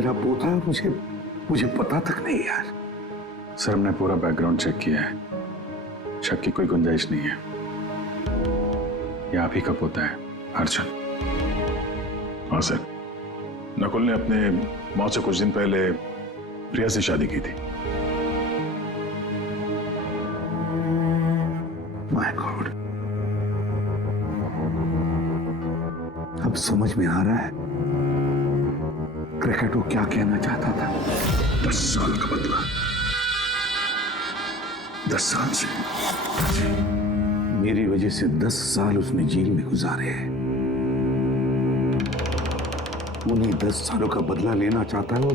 मेरा पोता है, मुझे मुझे पता तक नहीं यार। सर हमने पूरा बैकग्राउंड चेक किया है, शक की कोई गुंजाइश नहीं है। ये आप ही का पोता है अर्जुन। हाँ सर, नकुल ने अपने मौत से कुछ दिन पहले प्रिया से शादी की थी। माय गॉड, अब समझ में आ रहा है क्रिकेट वो क्या कहना चाहता था। 10 साल का बदला, 10 साल से मेरी वजह से 10 साल उसने जेल में गुजारे हैं। उन्हीं 10 सालों का बदला लेना चाहता है वो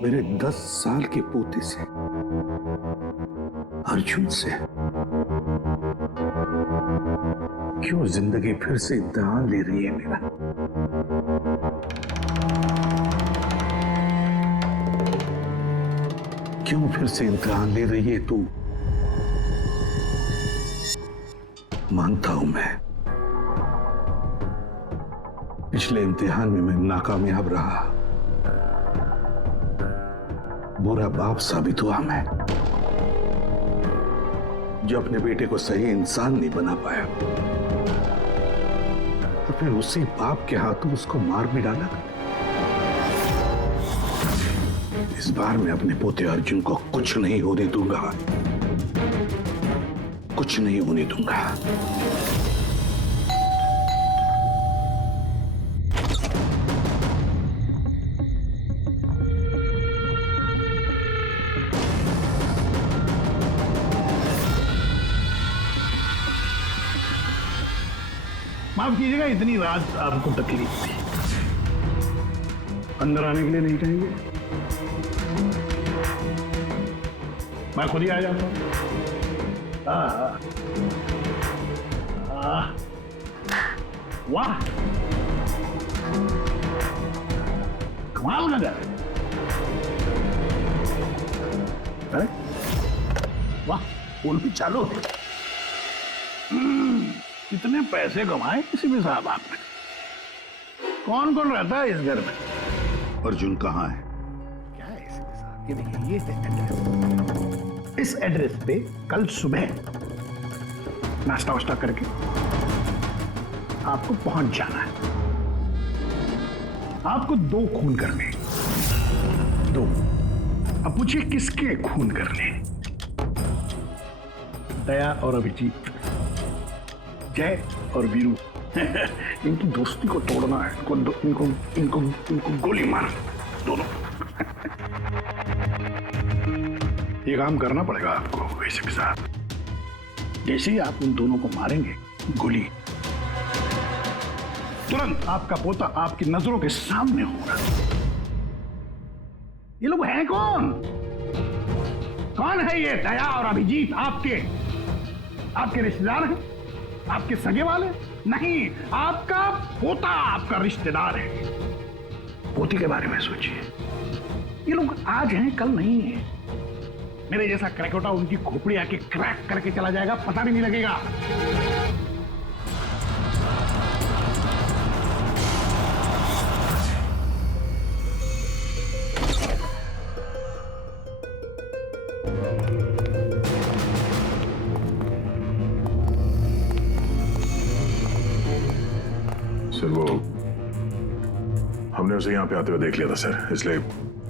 मेरे 10 साल के पोते से, अर्जुन से। क्यों जिंदगी फिर से इम्तिहान ले रही है मेरा? क्यों फिर से इम्तिहान ले रही है तू? मानता हूं मैं, पिछले इम्तिहान में मैं नाकामयाब रहा, बुरा बाप साबित हुआ मैं, जो अपने बेटे को सही इंसान नहीं बना पाया, और फिर उसी बाप के हाथों उसको मार भी डाला। इस बार मैं अपने पोते अर्जुन को कुछ नहीं होने दूंगा, कुछ नहीं होने दूंगा। माफ कीजिएगा, इतनी रात आपको तकलीफ थी। अंदर आने के लिए नहीं कहेंगे? मैं खुद ही आ जाता हूँ। वाह, कमाल नजर। अरे वाह, फोन भी चालू है। कितने पैसे कमाए किसी भी साहब आपने? कौन कौन रहता है इस घर में? अर्जुन कहाँ है? क्या है इसी के साथ? ये देखिए, ये एड्रेस। इस एड्रेस पे कल सुबह नाश्ता वाश्ता करके आपको पहुंच जाना है। आपको 2 खून करने, 2। अब पूछिए किसके खून करने? दया और अभिजीत, जय और वीरू। इनकी दोस्ती को तोड़ना है। इनको गोली मार दोनों। ये काम करना पड़ेगा आपको वैसे के साथ। जैसे ही आप उन दोनों को मारेंगे गोली, तुरंत आपका पोता आपकी नजरों के सामने होगा। ये लोग हैं कौन? कौन है ये दया और अभिजीत? आपके रिश्तेदार हैं? आपके सगे वाले? नहीं, आपका पोता आपका रिश्तेदार है। पोती के बारे में सोचिए। ये लोग आज हैं कल नहीं है। मेरे जैसा क्रैकोटा उनकी खोपड़ी आके क्रैक करके चला जाएगा, पता भी नहीं लगेगा। सर वो हमने उसे यहाँ पे आते हुए देख लिया था सर, इसलिए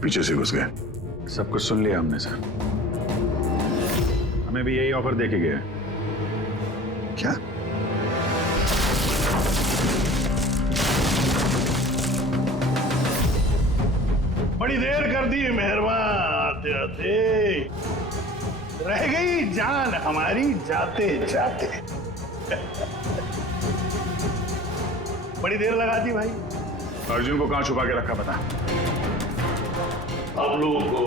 पीछे से घुस गए। सब कुछ सुन लिया हमने सर, हमें भी यही ऑफर देके गया। क्या? बड़ी देर कर दी मेहरबान, आते आते रह गई जान हमारी जाते जाते। बड़ी देर लगा दी भाई। अर्जुन को कहाँ छुपा के रखा पता? आप लोगों को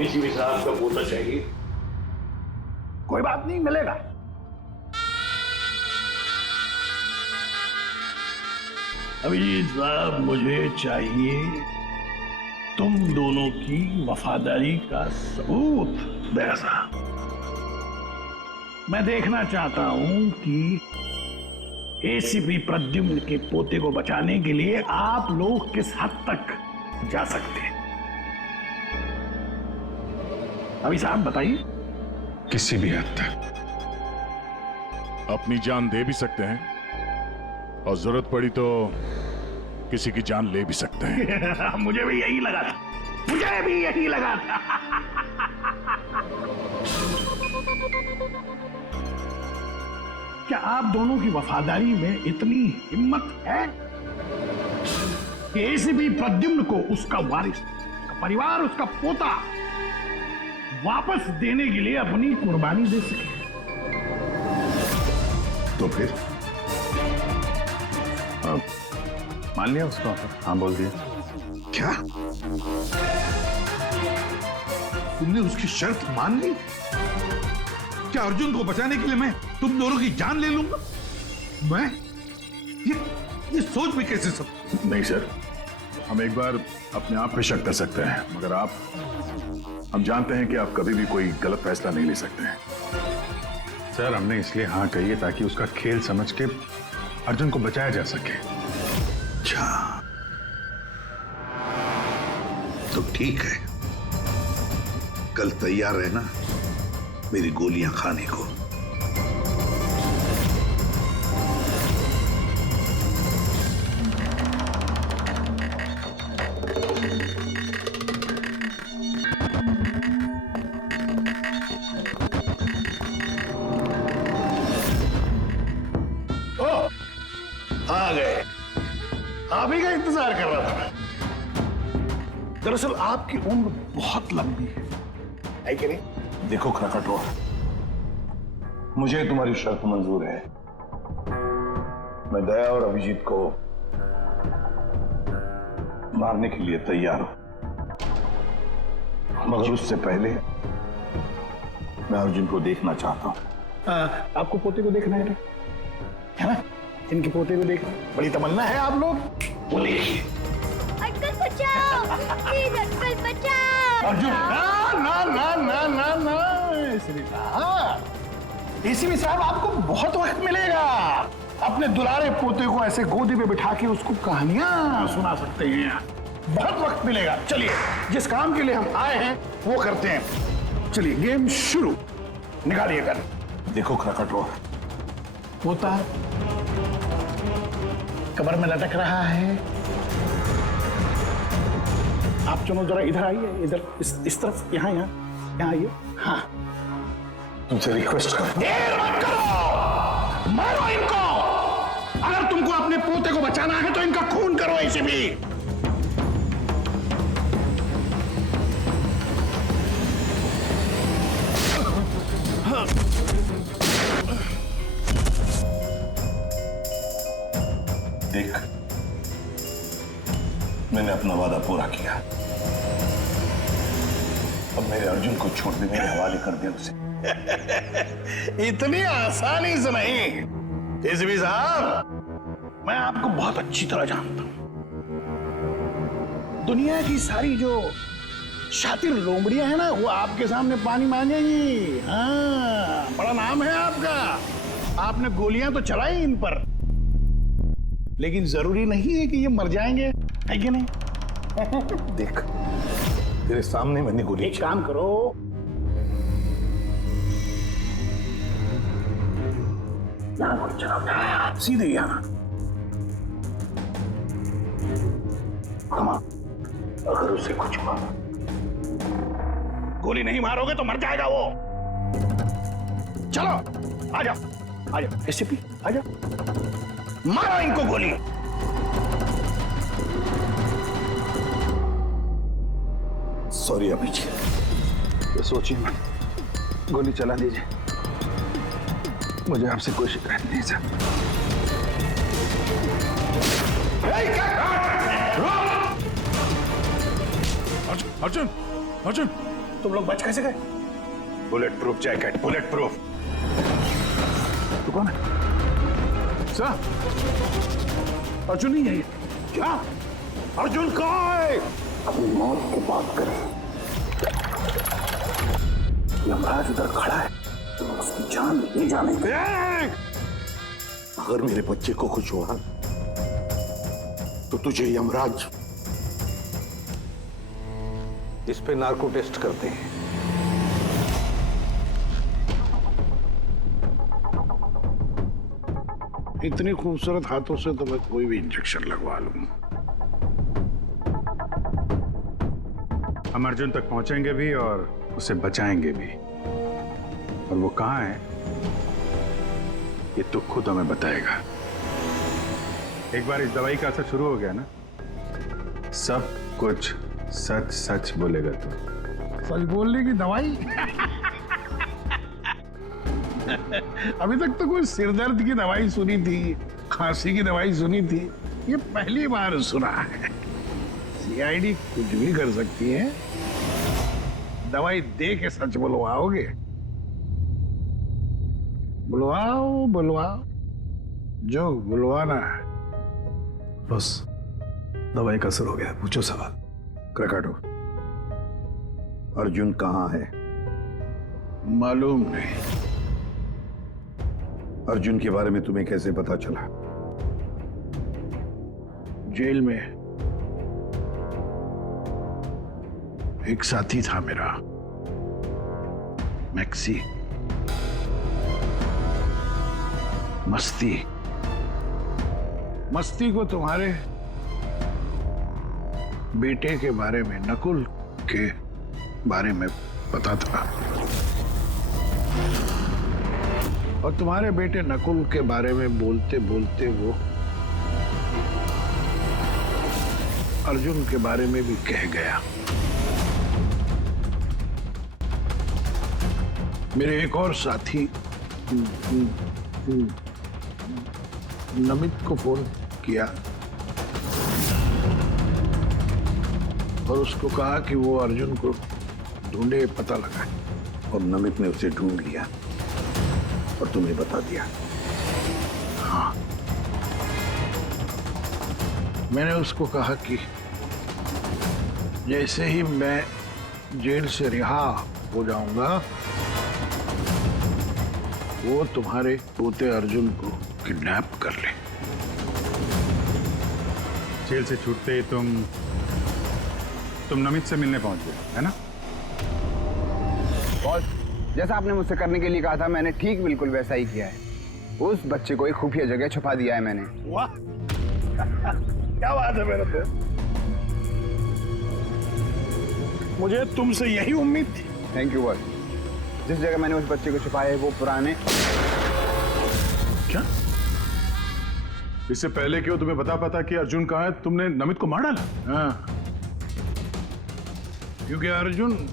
एसीपी साहब का पोता चाहिए? कोई बात नहीं, मिलेगा। अभिजीत साहब, मुझे चाहिए तुम दोनों की वफादारी का सबूत। दया साहब, मैं देखना चाहता हूं कि एसीपी प्रद्युम्न के पोते को बचाने के लिए आप लोग किस हद तक जा सकते हैं? अभी साहब बताइए। किसी भी हद तक। अपनी जान दे भी सकते हैं और जरूरत पड़ी तो किसी की जान ले भी सकते हैं। मुझे भी यही लगा था, मुझे भी यही लगा था। क्या आप दोनों की वफादारी में इतनी हिम्मत है कि एसीपी प्रद्युम्न को उसका वारिस, उसका परिवार, उसका पोता वापस देने के लिए अपनी कुर्बानी दे सके? तो फिर मान लिया उसको? हाँ बोल दिया। क्या तुमने उसकी शर्त मान ली? क्या अर्जुन को बचाने के लिए मैं तुम दोनों की जान ले लूंगा? मैं ये सोच भी कैसे सब? नहीं सर, हम एक बार अपने आप पे शक कर सकते हैं, मगर हम जानते हैं कि आप कभी भी कोई गलत फैसला नहीं ले सकते हैं। सर हमने इसलिए हाँ कही है ताकि उसका खेल समझ के अर्जुन को बचाया जा सके। अच्छा तो ठीक है, कल तैयार रहना मेरी गोलियां खाने को। आ गए, आप ही का इंतजार कर रहा था। दरअसल आपकी उम्र बहुत लंबी है कि नहीं? देखो खरकटवा, मुझे तुम्हारी शर्त मंजूर है। मैं दया और अभिजीत को मारने के लिए तैयार हूं, मगर उससे पहले मैं अर्जुन को देखना चाहता हूं। आपको पोते को देखना है ना? इनके पोते को देखना बड़ी तमन्ना है आप लोग। बोलिए अंकल बचाओ, प्लीज अंकल बचाओ। अर्जुन, ना ना ना ना ना एसीपी साहब आपको बहुत वक्त मिलेगा। अपने दुलारे पोते को ऐसे गोदी में बिठा के उसको कहानियां सुना सकते हैं। बहुत वक्त मिलेगा। चलिए, जिस काम के लिए हम आए हैं वो करते हैं। चलिए, गेम शुरू। निकालिए गन। देखो खरकटवा, पोता कमर में लटक रहा है। आप दोनों जरा इधर आइए, इधर इस तरफ, यहाँ आइए। हाँ, तुमसे रिक्वेस्ट कर, देर मत करो, मारो इनको। अगर तुमको अपने पोते को बचाना है तो इनका खून करो। इसे भी देख, मैंने अपना वादा पूरा किया। अब मेरे अर्जुन को छोड़ दे, मेरे हवाले कर दे उसे। इतनी आसानी से नहीं एसीपी साहब, मैं आपको बहुत अच्छी तरह जानता हूं। दुनिया की सारी जो शातिर लोमड़ियां हैं ना, वो आपके सामने पानी मांगेंगी। हाँ, बड़ा नाम है आपका। आपने गोलियां तो चलाई इन पर, लेकिन जरूरी नहीं है कि ये मर जाएंगे, है कि नहीं? देख, तेरे सामने मैंने गोली। एक काम करो, यहां गोली चलाओ, सीधे यहां। अगर उसे कुछ हुआ, गोली नहीं मारोगे तो मर जाएगा वो। चलो, आ जाओ, आ जाओ एसीपी, आ जाओ, मारो इनको गोली। सॉरी अभिजीत, सोचिए मत, गोली चला दीजिए। मुझे आपसे कोई शिकायत नहीं सर। अर्जुन, अर्जुन, तुम लोग बच कैसे गए? Bullet proof jacket, bullet proof. तू कौन है? सर, अर्जुन नहीं है ये। क्या? अर्जुन कहाँ है? अपनी मौत की बात करें। यमराज उधर खड़ा है, तो उसकी जान ले जाने। अगर मेरे बच्चे को कुछ हुआ तो तुझे यमराज इस पे नार्को टेस्ट करते हैं। इतनी खूबसूरत हाथों से तो मैं कोई भी इंजेक्शन लगवा लूं। हम अर्जुन तक पहुंचेंगे भी और उसे बचाएंगे भी। और वो कहाँ है ये तो खुद हमें बताएगा। एक बार इस दवाई का असर शुरू हो गया ना, सब कुछ सच सच बोलेगा तू। सच बोलने की दवाई? अभी तक तो कोई सिरदर्द की दवाई सुनी थी, खांसी की दवाई सुनी थी, ये पहली बार सुना है। सीआईडी कुछ भी कर सकती है। दवाई दे के सच बुलवाओगे? बुलवाओ बुलवाओ, जो बुलवाना है। बस दवाई का असर हो गया, पूछो सवाल। क्रकाटो, अर्जुन कहाँ है? मालूम नहीं। अर्जुन के बारे में तुम्हें कैसे पता चला? जेल में एक साथी था मेरा, मैक्सी। मस्ती को तुम्हारे बेटे के बारे में, नकुल के बारे में पता था, और तुम्हारे बेटे नकुल के बारे में बोलते बोलते वो अर्जुन के बारे में भी कह गया। मेरे एक और साथी नमित को फोन किया और उसको कहा कि वो अर्जुन को ढूंढे, पता लगा। और नमित ने उसे ढूंढ लिया और तुम्हें बता दिया। हाँ, मैंने उसको कहा कि जैसे ही मैं जेल से रिहा हो जाऊंगा वो तुम्हारे पोते अर्जुन को किडनैप कर ले। जेल से छूटते ही तुम नमित से मिलने पहुंच गए, है ना? बॉस, जैसा आपने मुझसे करने के लिए कहा था मैंने ठीक बिल्कुल वैसा ही किया है। उस बच्चे को एक खुफिया जगह छुपा दिया है मैंने। वाह, क्या बात है मेरे दोस्त। मुझे तुमसे यही उम्मीद थी। Thank you boss. जिस जगह मैंने उस बच्चे को छुपाया है वो पुराने। क्या? इससे पहले क्यों तुम्हें पता कि अर्जुन कहाँ है, तुमने नमित को मार डाला? हाँ, क्योंकि अर्जुन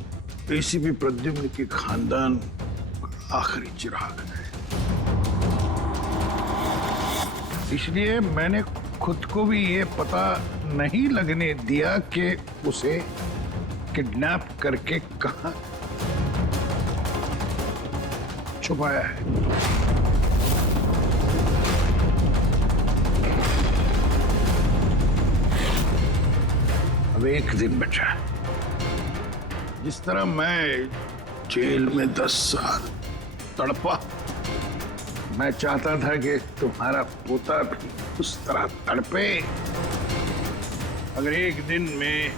एसीपी प्रद्युम्न के खानदान का आखिरी चिराग है। इसलिए मैंने खुद को भी ये पता नहीं लगने दिया कि उसे किडनैप करके कहां छुपाया है। अब एक दिन बचा है। जिस तरह मैं जेल में 10 साल तड़पा, मैं चाहता था कि तुम्हारा पोता भी उस तरह तड़पे। अगर एक दिन में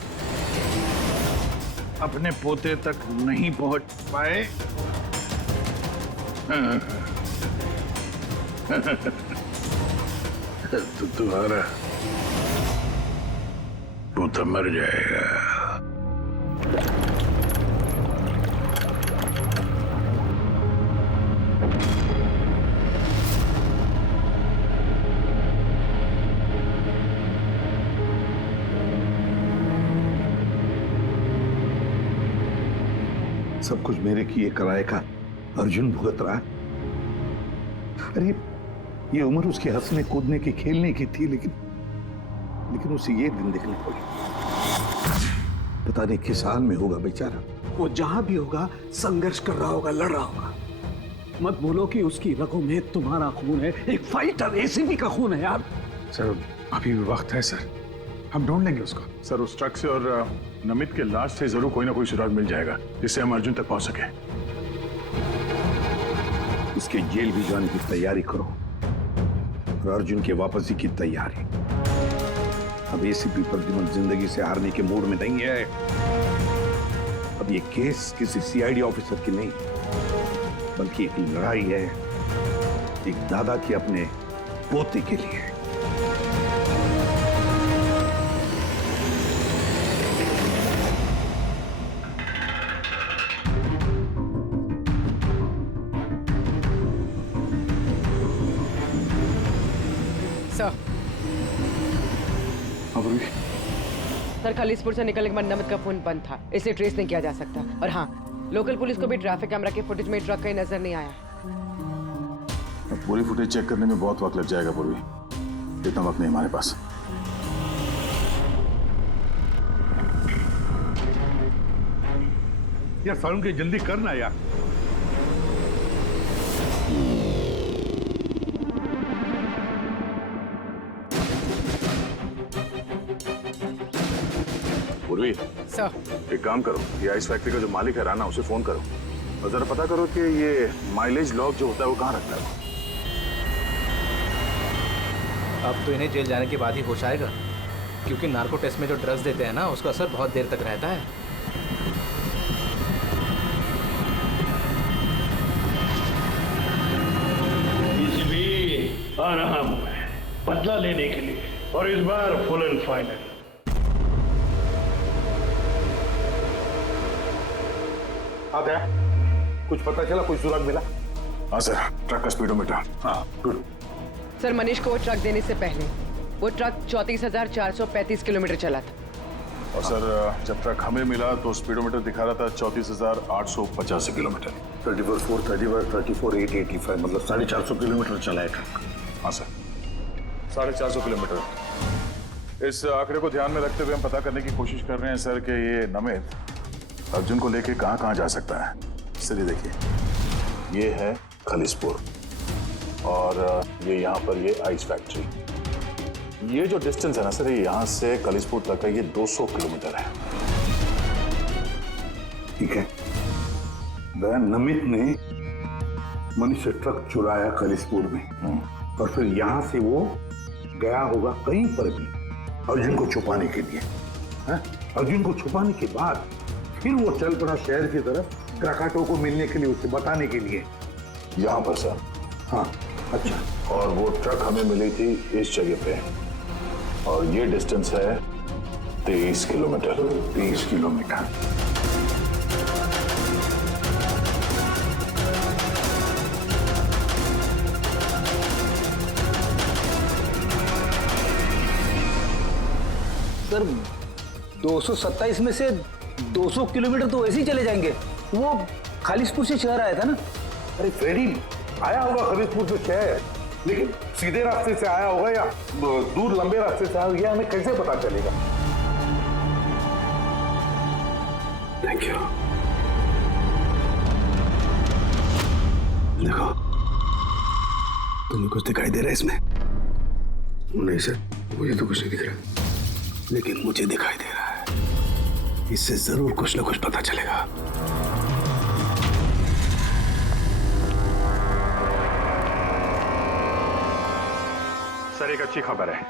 अपने पोते तक नहीं पहुंच पाए तो तुम्हारा पोता मर जाएगा। सब कुछ मेरे किए कराए का अर्जुन भुगत रहा है। अरे ये उम्र उसके हंसने कूदने की, खेलने की थी, लेकिन उसे ये दिन देखने पड़े। पता नहीं किस हाल में होगा बेचारा। वो जहां भी होगा संघर्ष कर रहा होगा, लड़ रहा होगा। मत भूलो कि उसकी रगों में तुम्हारा खून है, एक फाइटर एसीपी का खून है यार। सर अभी भी वक्त है सर, हम ढूंढ लेंगे उसको। सर उस ट्रक से और नमित के लाश से जरूर कोई ना कोई सुराग मिल जाएगा जिससे हम अर्जुन तक पहुंच सके। उसके जेल भी जाने की तैयारी करो। और अर्जुन की वापसी की तैयारी। अब एसीपी प्रद्युमन जिंदगी से हारने के मूड में नहीं है। अब ये केस किसी सीआईडी ऑफिसर की नहीं, बल्कि एक लड़ाई है एक दादा के अपने पोते के लिए। सर, खलीसपुर से निकलने के बाद नमित का फोन बंद था, इसलिए ट्रेस नहीं किया जा सकता। और हाँ, लोकल पुलिस को भी ट्रैफिक कैमरा के फुटेज में ट्रक कहीं नजर नहीं आया। अब पूरी फुटेज चेक करने में बहुत वक्त लग जाएगा पूर्वी, इतना वक्त नहीं हमारे पास। यार सारुण के जल्दी करना यार। पूर्वी, सर, एक काम करो, ये आइस फैक्ट्री का जो मालिक है राना, उसे फोन करो और जरा पता करो कि ये माइलेज लॉग जो होता है वो कहाँ रखता है। अब तो इन्हें जेल जाने के बाद ही होश आएगा, क्योंकि नार्को टेस्ट में जो ड्रग्स देते हैं ना, उसका असर बहुत देर तक रहता है। डीसीपी आ रहा हूं मैं बदला लेने के लिए, और इस बार फुल एंड फाइनल। कुछ पता चला, कोई सुराग मिला? हाँ सर, ट्रक का स्पीडोमीटर। हाँ गुड। सर, मनीष को वो ट्रक देने से पहले वो ट्रक 34,435 किलोमीटर चला था। और सर, जब ट्रक हमें मिला तो स्पीडोमीटर दिखा रहा था 34,885 किलोमीटर। 34,885 मतलब 450 किलोमीटर चला है ट्रक। हाँ सर, 450 किलोमीटर। इस आंकड़े को ध्यान में रखते हुए हम पता करने की कोशिश कर रहे हैं सर कि ये नमित अर्जुन को लेके कहाँ कहाँ जा सकता है। चलिए देखिए, ये है खलीसपुर और ये यहाँ पर ये आइस फैक्ट्री। ये जो डिस्टेंस है ना सर, ये यहाँ से खलीसपुर तक का ये 200 किलोमीटर है। ठीक है, नमित ने मनीष से ट्रक चुराया खलीसपुर में और फिर यहाँ से वो गया होगा कहीं पर भी अर्जुन को छुपाने के लिए। अर्जुन को छुपाने के बाद फिर वो चल पड़ा शहर की तरफ क्राकाटो को मिलने के लिए, उसे बताने के लिए। यहाँ पर सर? हाँ। अच्छा। और वो ट्रक हमें मिली थी इस जगह पे और ये डिस्टेंस है 23 किलोमीटर। 23 किलोमीटर। सर, 227 में से 200 किलोमीटर तो वैसे ही चले जाएंगे। वो खालिसपुर से शहर आया था ना। अरे फ्रेडी, आया होगा खालिसपुर से शहर, लेकिन सीधे रास्ते से आया होगा या दूर लंबे रास्ते से आया होगा, हमें कैसे पता चलेगा? Thank you. देखो, तुम्हें कुछ दिखाई दे रहा है इसमें? नहीं सर, मुझे तो कुछ नहीं दिख रहा, लेकिन मुझे दिखाई दे रहा है। इससे जरूर कुछ ना कुछ पता चलेगा। सर, एक अच्छी खबर है।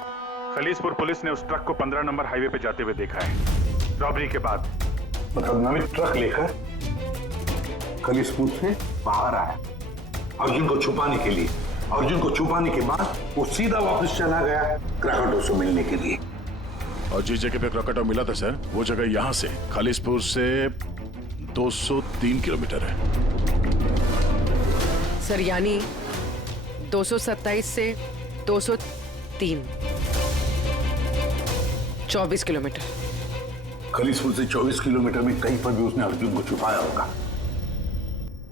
खलीसपुर पुलिस ने उस ट्रक को 15 नंबर हाईवे पे जाते हुए देखा है, रॉबरी के बाद। मतलब नमित ट्रक लेकर खलीसपुर से बाहर आया अर्जुन को छुपाने के लिए। अर्जुन को छुपाने के बाद वो सीधा वापस चला गया क्राकाटो से मिलने के लिए। और जिस जगह पे क्राकाटो मिला था सर, वो जगह यहाँ से खालिसपुर से 203 किलोमीटर है। सर, यानी 227 से 203, 24 किलोमीटर। खलीसपुर से 24 किलोमीटर में कहीं पर भी उसने अर्जुन को छुपाया होगा।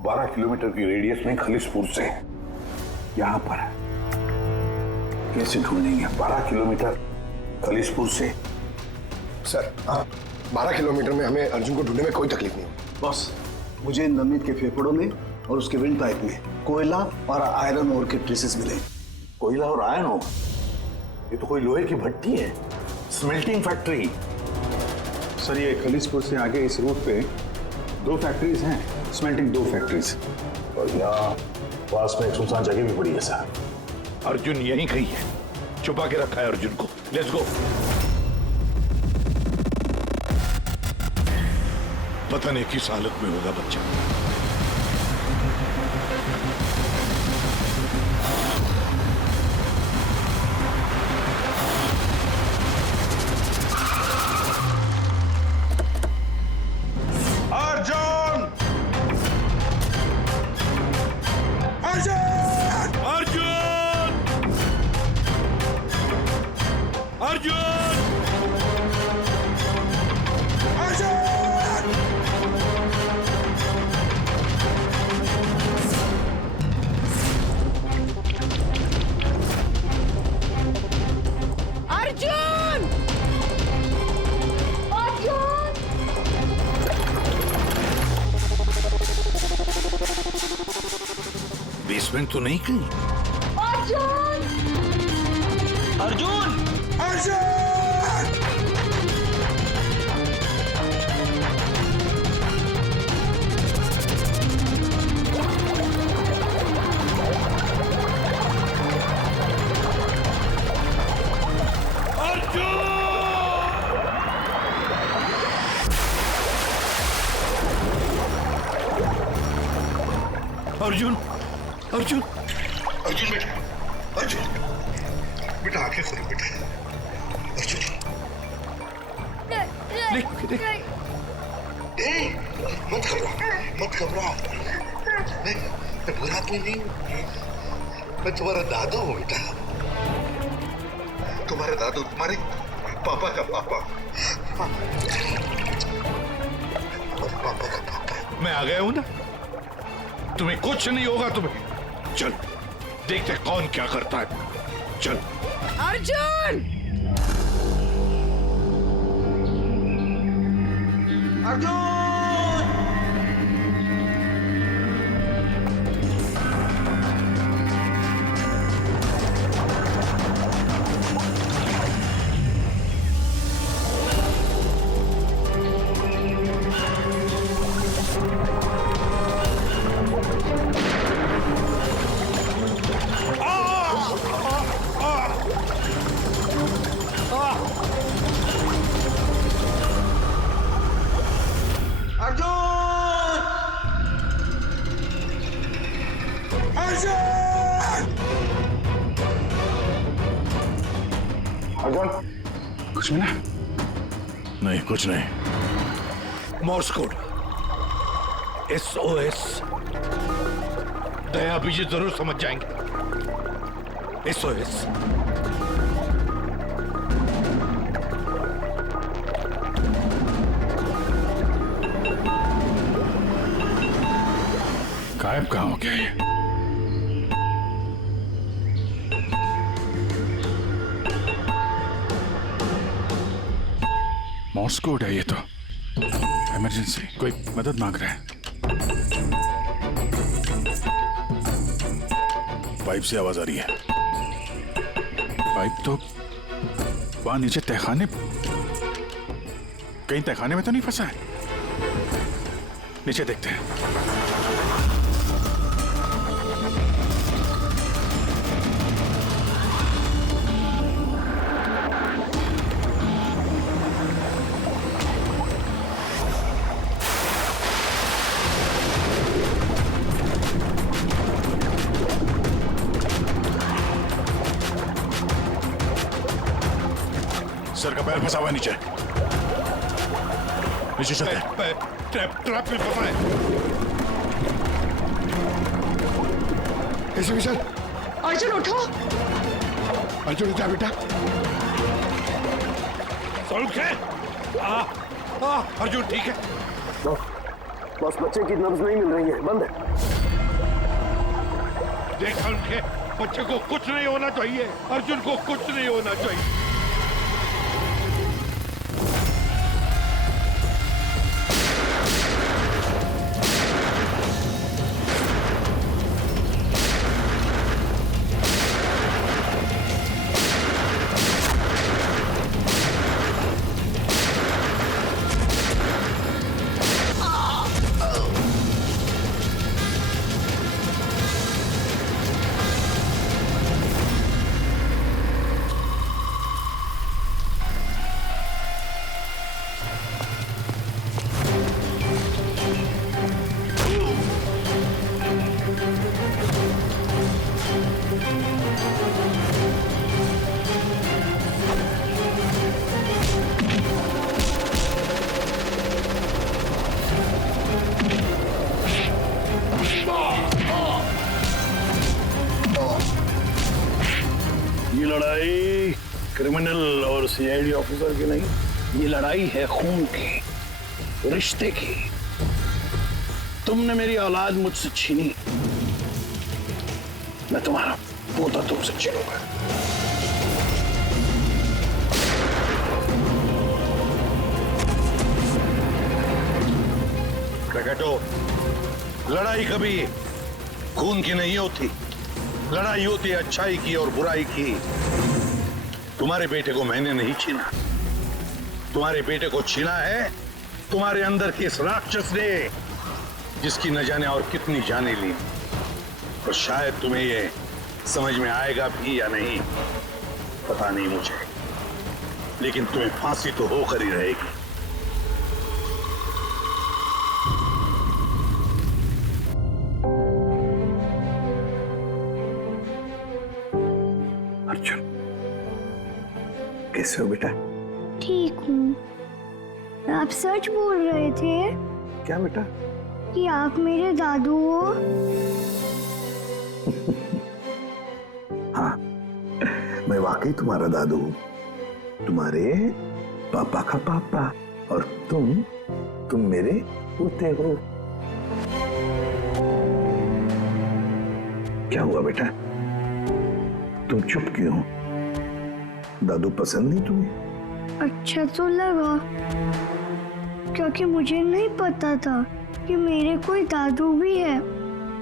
12 किलोमीटर की रेडियस में खलीसपुर से यहां पर है। कैसे ढूंढेंगे 12 किलोमीटर खलीसपुर से? सर, 12 किलोमीटर में हमें अर्जुन को ढूंढने में कोई तकलीफ नहीं होगी। बॉस, मुझे नमित के फेफड़ों में और उसके विंड पाइप में कोयला और आयरन ओर के ट्रेसेस मिले। कोयला और आयरन ओर? ये तो कोई लोहे की भट्टी है, स्मेल्टिंग फैक्ट्री। सर, ये खलीसपुर से आगे इस रूट पे 2 फैक्ट्रीज हैं, स्मेल्टिंग 2 फैक्ट्रीज। और यहाँ पास में एक सुनसान जगह भी पड़ी है सर। अर्जुन यहीं कहीं है, छुपा के रखा है अर्जुन को। Let's go. पता नहीं किस हालत में होगा बच्चा। अर्जुन! अर्जुन! अर्जुन! अर्जुन! अर्जुन! बेसमेंट तो नहीं कहीं? अर्जुन! अर्जुन! अर्जुन! अर्जुन! अर्जुन! अर्जुन बेटा, अर्जुन बेटा, आंखें खोलो बेटा। अर्जुन नहीं, मत घबराओ। मैं बुरा आदमी नहीं हूँ। मैं तुम्हारा दादू हूँ बेटा, तुम्हारा दादू, तुम्हारे पापा का पापा, पापा का पापा। मैं आ गया हूं ना, तुम्हें कुछ नहीं होगा। तुम्हें चल देखते कौन क्या करता है। चल। अर्जुन! कुछ मिला? नहीं, कुछ नहीं। Morse code, SOS। दया बीजी जरूर समझ जाएंगे। SOS। गायब कहाँ हो गया ये? मॉर्स कोड है ये तो। इमरजेंसी, कोई मदद मांग रहा है। पाइप से आवाज आ रही है। पाइप तो वहां नीचे तहखाने, कहीं तहखाने में तो नहीं फंसा है। नीचे देखते हैं। सर का पैर फंसा हुआ है नीचे। नीचे चलते हैं। ट्रैप में फंसा है। ऐसे भी सर। अर्जुन उठो। अर्जुन उठा बेटा। अर्जुन ठीक है? बस बच्चे की नब्ज नहीं मिल रही है, बंद है। देखा उनके बच्चे को कुछ नहीं होना चाहिए। अर्जुन को कुछ नहीं होना चाहिए। क्रिमिनल और सीआईडी ऑफिसर की नहीं, ये लड़ाई है खून की, रिश्ते की। तुमने मेरी औलाद मुझसे छीनी, मैं तुम्हारा पोता तुमसे छीनूंगा। प्रकटो, लड़ाई कभी खून की नहीं होती, लड़ाई होती है अच्छाई की और बुराई की। तुम्हारे बेटे को मैंने नहीं छीना, तुम्हारे बेटे को छीना है तुम्हारे अंदर के इस राक्षस ने, जिसकी न जाने और कितनी जाने ली। और शायद तुम्हें ये समझ में आएगा भी या नहीं पता नहीं मुझे, लेकिन तुम्हें फांसी तो होकर ही रहेगी। अर्जुन, कैसे हो बेटा? ठीक हूँ। आप सच बोल रहे थे क्या बेटा? कि आप मेरे दादू हो? हाँ, मैं वाकई तुम्हारा दादू हूँ, तुम्हारे पापा का पापा, और तुम मेरे पोते हो। क्या हुआ बेटा, तुम चुप क्यों हो? दादू पसंद नहीं तुम्हें? अच्छा तो लगा, क्योंकि मुझे नहीं पता था कि मेरे कोई दादू भी है,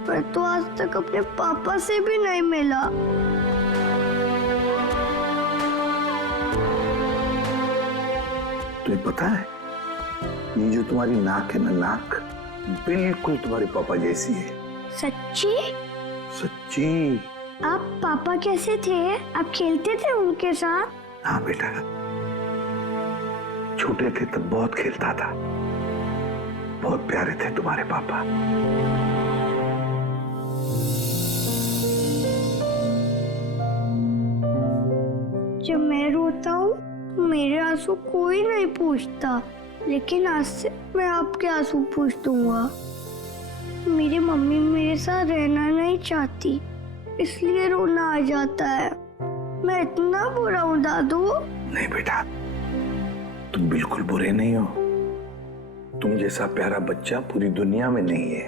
पर तो आज तक अपने पापा से भी नहीं मिला। तुम्हें पता है, ये जो तुम्हारी नाक है ना, नाक बिल्कुल तुम्हारे पापा जैसी है। सच्ची? सच्ची। आप पापा कैसे थे? आप खेलते थे उनके साथ? हाँ बेटा, छोटे थे तब बहुत खेलता था, बहुत प्यारे थे तुम्हारे पापा। जब मैं रोता हूँ मेरे आंसू कोई नहीं पूछता, लेकिन आज से मैं आपके आंसू पूछ दूंगा। मेरी मम्मी मेरे साथ रहना नहीं चाहती, इसलिए रोना आ जाता है। मैं इतना बुरा हूँ दादू? नहीं बेटा, तुम बिल्कुल बुरे नहीं हो। तुम जैसा प्यारा बच्चा पूरी दुनिया में नहीं है।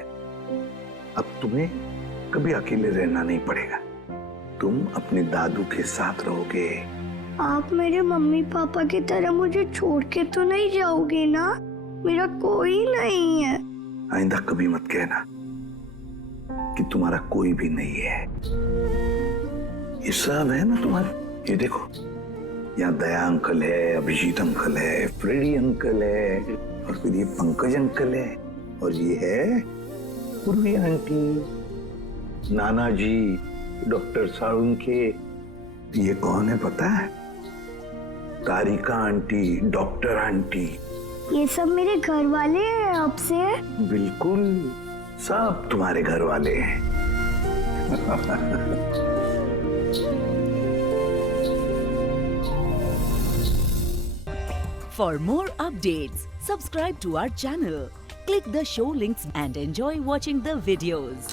अब तुम्हें कभी अकेले रहना नहीं पड़ेगा, तुम अपने दादू के साथ रहोगे। आप मेरे मम्मी पापा की तरह मुझे छोड़ के तो नहीं जाओगे ना? मेरा कोई नहीं है। आइंदा कभी मत कहना कि तुम्हारा कोई भी नहीं है। ये सब है ना तुम्हारे, ये देखो, यहाँ दया अंकल है, अभिजीत अंकल है, फ्रेडी अंकल है, और फिर ये पंकज अंकल है, और ये है पूर्वी आंटी, नाना जी, डॉक्टर साळुंखे। ये कौन है पता है? तारिका आंटी, डॉक्टर आंटी। ये सब मेरे घर वाले हैं आपसे? बिल्कुल, सब तुम्हारे घर वाले हैं। For more updates, subscribe to our channel, click the show links and enjoy watching the videos.